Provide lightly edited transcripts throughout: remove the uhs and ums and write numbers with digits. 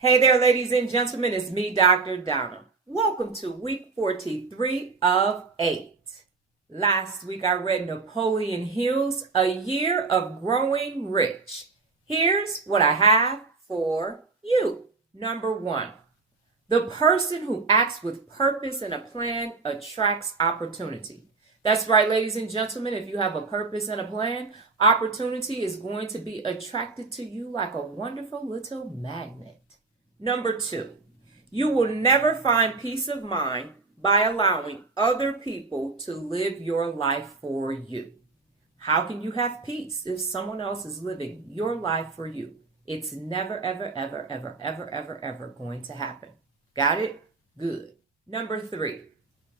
Hey there, ladies and gentlemen, it's me, Dr. Donna. Welcome to week 43 of 8. Last week I read Napoleon Hill's A Year of Growing Rich. Here's what I have for you. Number 1, the person who acts with purpose and a plan attracts opportunity. That's right, ladies and gentlemen, if you have a purpose and a plan, opportunity is going to be attracted to you like a wonderful little magnet. Number 2, you will never find peace of mind by allowing other people to live your life for you. How can you have peace if someone else is living your life for you? It's never, ever, ever, ever, ever, ever, ever going to happen. Got it? Good. Number 3,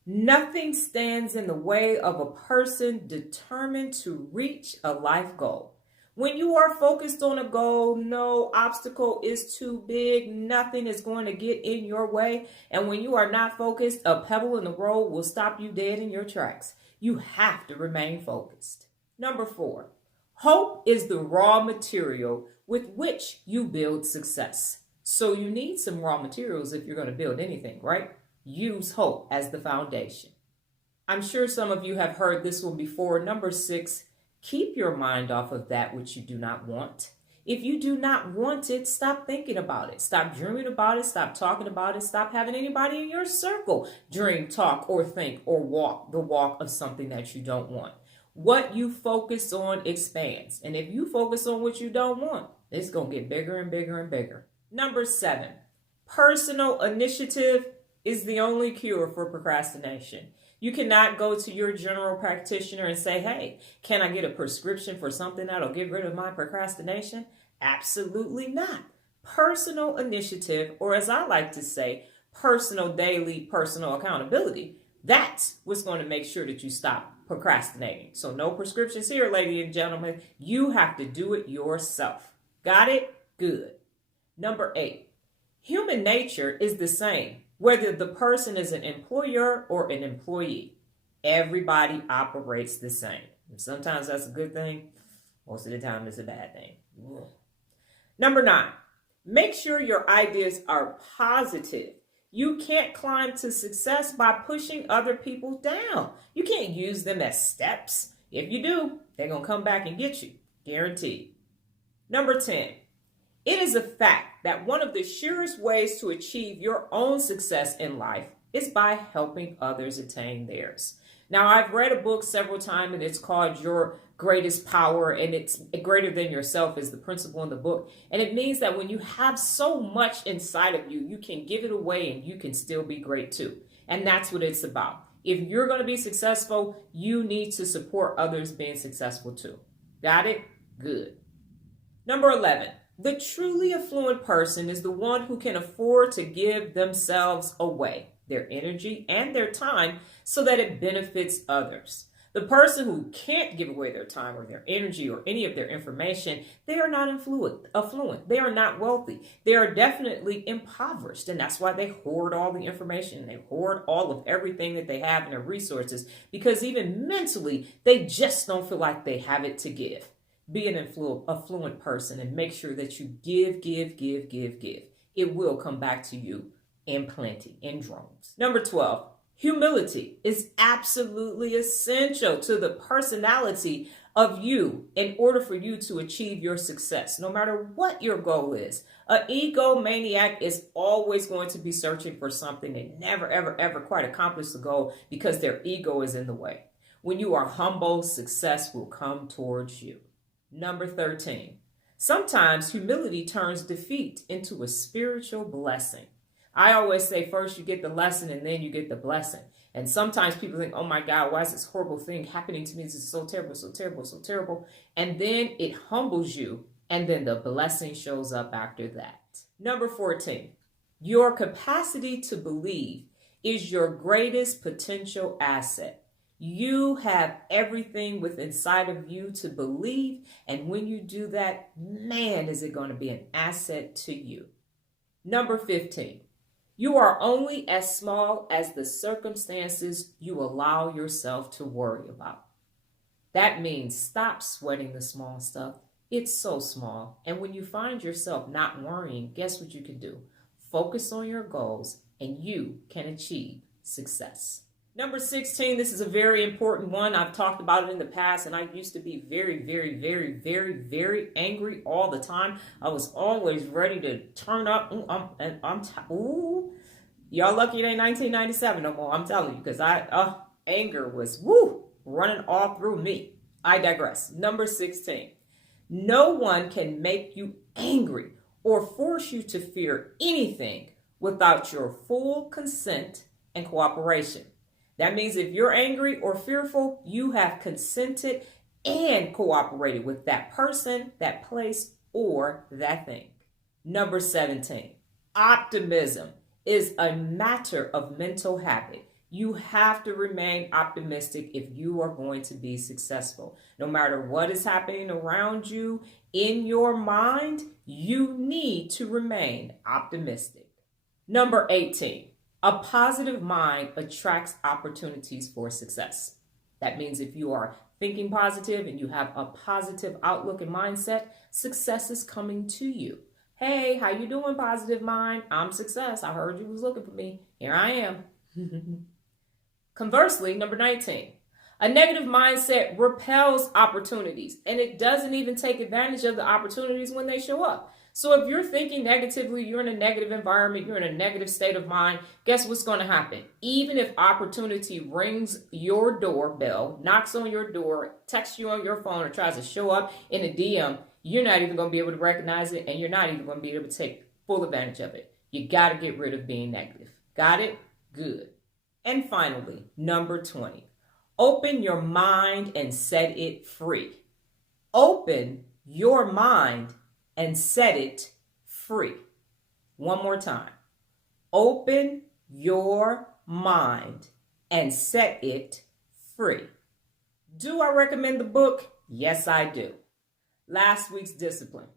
nothing stands in the way of a person determined to reach a life goal. When you are focused on a goal, no obstacle is too big. Nothing is going to get in your way. And when you are not focused, a pebble in the road will stop you dead in your tracks. You have to remain focused. Number 4, hope is the raw material with which you build success. So you need some raw materials if you're going to build anything, right? Use hope as the foundation. I'm sure some of you have heard this one before. Number 6, keep your mind off of that which you do not want. If you do not want it, stop thinking about it. Stop dreaming about it. Stop talking about it. Stop having anybody in your circle dream, talk, or think, or walk the walk of something that you don't want. What you focus on expands. And if you focus on what you don't want, it's going to get bigger and bigger and bigger. Number 7, personal initiative is the only cure for procrastination. You cannot go to your general practitioner and say, hey, can I get a prescription for something that'll get rid of my procrastination? Absolutely not. Personal initiative, or as I like to say, personal accountability. That's what's going to make sure that you stop procrastinating. So no prescriptions here, ladies and gentlemen. You have to do it yourself. Got it? Good. Number 8, human nature is the same, whether the person is an employer or an employee. Everybody operates the same. And sometimes that's a good thing. Most of the time it's a bad thing. Number 9, make sure your ideas are positive. You can't climb to success by pushing other people down. You can't use them as steps. If you do, they're going to come back and get you. Guaranteed. Number 10, it is a fact that one of the surest ways to achieve your own success in life is by helping others attain theirs. Now, I've read a book several times and it's called Your Greatest Power, and it's greater than yourself is the principle in the book. And it means that when you have so much inside of you, you can give it away and you can still be great too. And that's what it's about. If you're going to be successful, you need to support others being successful too. Got it? Good. Number 11. The truly affluent person is the one who can afford to give themselves away, their energy and their time, so that it benefits others. The person who can't give away their time or their energy or any of their information, they are not affluent. They are not wealthy. They are definitely impoverished. And that's why they hoard all the information. They hoard all of everything that they have in their resources, because even mentally, they just don't feel like they have it to give. Be an affluent person and make sure that you give. It will come back to you in plenty, in drones. Number 12, humility is absolutely essential to the personality of you in order for you to achieve your success, no matter what your goal is. An egomaniac is always going to be searching for something and never, ever, ever quite accomplish the goal because their ego is in the way. When you are humble, success will come towards you. Number 13, sometimes humility turns defeat into a spiritual blessing. I always say first you get the lesson and then you get the blessing. And sometimes people think, oh my God, why is this horrible thing happening to me? This is so terrible, so terrible, so terrible. And then it humbles you and then the blessing shows up after that. Number 14, your capacity to believe is your greatest potential asset. You have everything within inside of you to believe. And when you do that, man, is it going to be an asset to you. Number 15, you are only as small as the circumstances you allow yourself to worry about. That means stop sweating the small stuff. It's so small. And when you find yourself not worrying, guess what you can do? Focus on your goals and you can achieve success. Number 16, this is a very important one. I've talked about it in the past, and I used to be very, very, very, very, very angry all the time. I was always ready to turn up. Y'all lucky it ain't 1997 no more. I'm telling you, because anger was running all through me. I digress. Number 16, no one can make you angry or force you to fear anything without your full consent and cooperation. That means if you're angry or fearful, you have consented and cooperated with that person, that place, or that thing. Number 17, optimism is a matter of mental habit. You have to remain optimistic if you are going to be successful. No matter what is happening around you, in your mind, you need to remain optimistic. Number 18, a positive mind attracts opportunities for success. That means if you are thinking positive and you have a positive outlook and mindset, success is coming to you. Hey, how you doing, positive mind? I'm success. I heard you was looking for me. Here I am. Conversely, number 19, a negative mindset repels opportunities, and it doesn't even take advantage of the opportunities when they show up. So if you're thinking negatively, you're in a negative environment, you're in a negative state of mind, guess what's going to happen? Even if opportunity rings your doorbell, knocks on your door, texts you on your phone, or tries to show up in a DM, you're not even going to be able to recognize it, and you're not even going to be able to take full advantage of it. You got to get rid of being negative. Got it? Good. And finally, number 20, open your mind and set it free. Open your mind and set it free. One more time. Open your mind and set it free. Do I recommend the book? Yes, I do. Last week's discipline.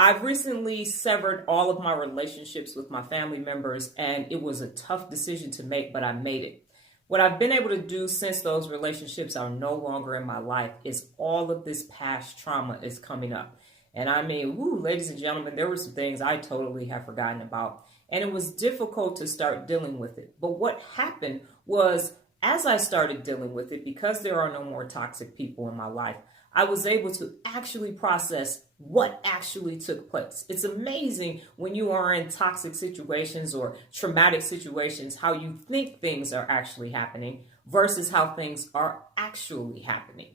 I've recently severed all of my relationships with my family members, and it was a tough decision to make, but I made it. What I've been able to do since those relationships are no longer in my life is all of this past trauma is coming up. And I mean, ladies and gentlemen, there were some things I totally have forgotten about, and it was difficult to start dealing with it. But what happened was, as I started dealing with it, because there are no more toxic people in my life, I was able to actually process what actually took place. It's amazing when you are in toxic situations or traumatic situations, how you think things are actually happening versus how things are actually happening.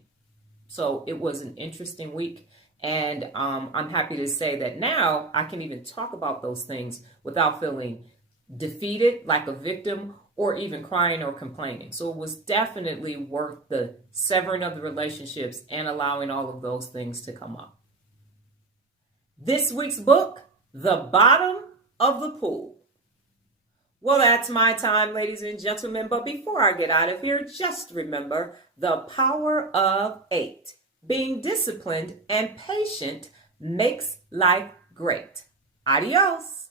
So it was an interesting week. And I'm happy to say that now I can even talk about those things without feeling defeated like a victim or even crying or complaining. So it was definitely worth the severing of the relationships and allowing all of those things to come up. This week's book, The Bottom of the Pool. Well, that's my time, ladies and gentlemen. But before I get out of here, just remember the power of 8. Being disciplined and patient makes life great. Adios.